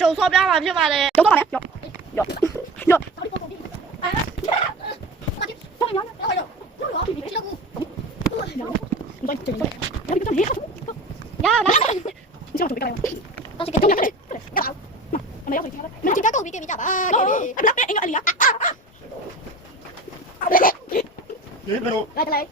ဂျုံဆော့ပြမှာဖြစ်ပါတယ်ဂျုံဆော့ပါလေရောရောရော呀，来，你叫我准备干嘛？当时给中央的，干嘛？没有回家了，没有回家够给家吧？不要别，应该Ali啊！来来，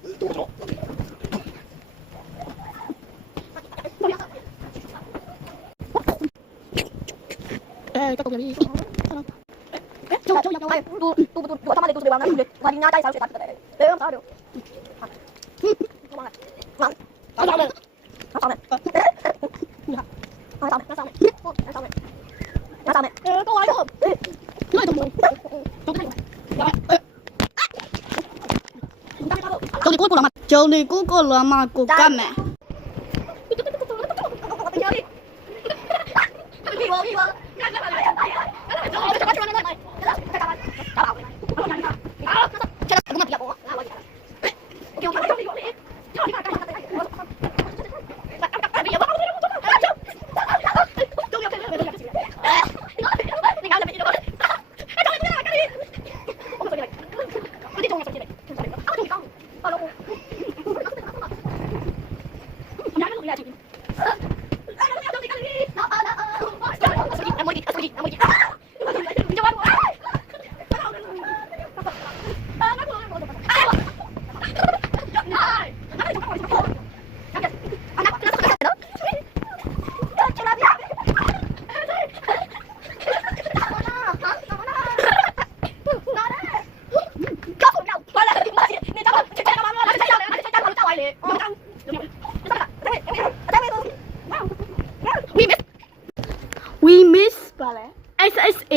这狗屁！就我他妈的都是流氓，我你家家小学打的，对，我操的，忘了，打上面，打上面，你好，打上面，打上面，打上面，打上面，够完了，那怎么？就你姑姑了吗？就你姑姑了吗？姑干没？We miss ပါလေ SSA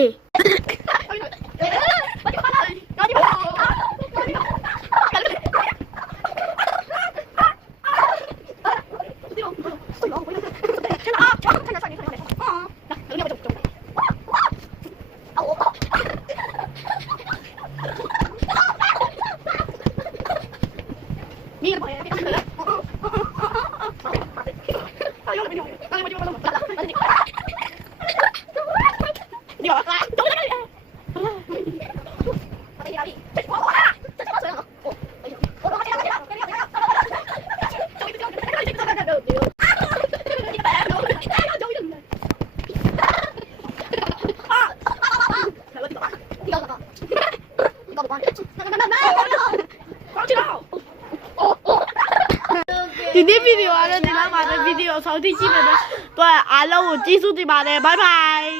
ဒီနေ့ဗီဒီယိုကတော့ဒီလောက်ပါပဲဗီဒီယိုဆောင်းတိကြည့်မယ်တော့အားလုံးကိုကျေးဇူးတင်ပါတယ်ဘိုင်ဘိုင်